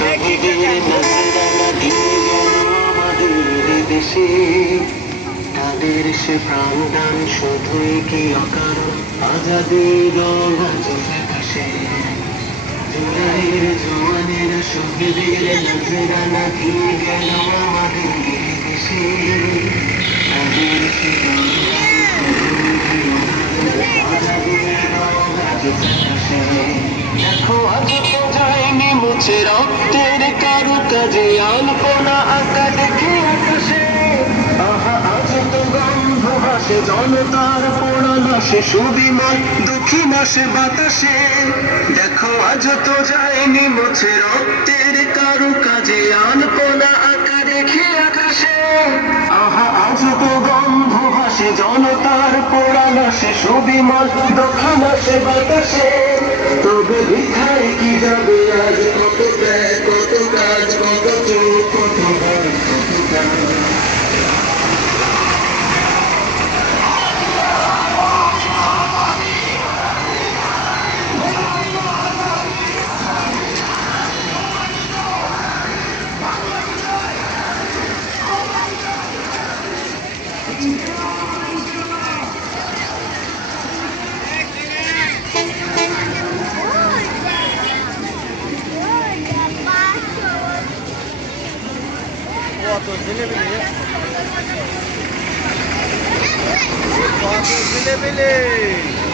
শহীদের নজরানা দিয়ে গেল আমাদের দেশে, তাদের সে প্রাণদান শুধুই কি অকারণ, আজাদির রং আজ ফ্যাকাশে। জুলাইয়ের জওয়ানেরা শহীদের নজরানা দিয়ে গেল আমাদের দেশে, তাদের সে প্রাণদান শুধুই কি অকারণ, আজাদির রং আজ ফ্যাকাশে। দেখো আজ তো যায়নি মুছে রক্তের কারুকাজে, আলপনা আঁকা দেখে আকাশে। আহা আজ তো গন্ধ হাসে জনতার পোড়ানো সে সুবিমল দক্ষিণ আসে বাতাসে। দেখো আজ তো যায়নি মুছে রক্তের কারুকাজে, আলপনা আঁকা দেখে আকাশে। আহা আজ তো গন্ধ হাসে জনতার পোড়ানো সে সুবিমল দক্ষিণ আসে বাতাসে। তবে বৃথায় কি যাবে আজ কত ত্যাগ কত কাজ কত চোখ কত ভয় কত কাজ। Foto, Billy.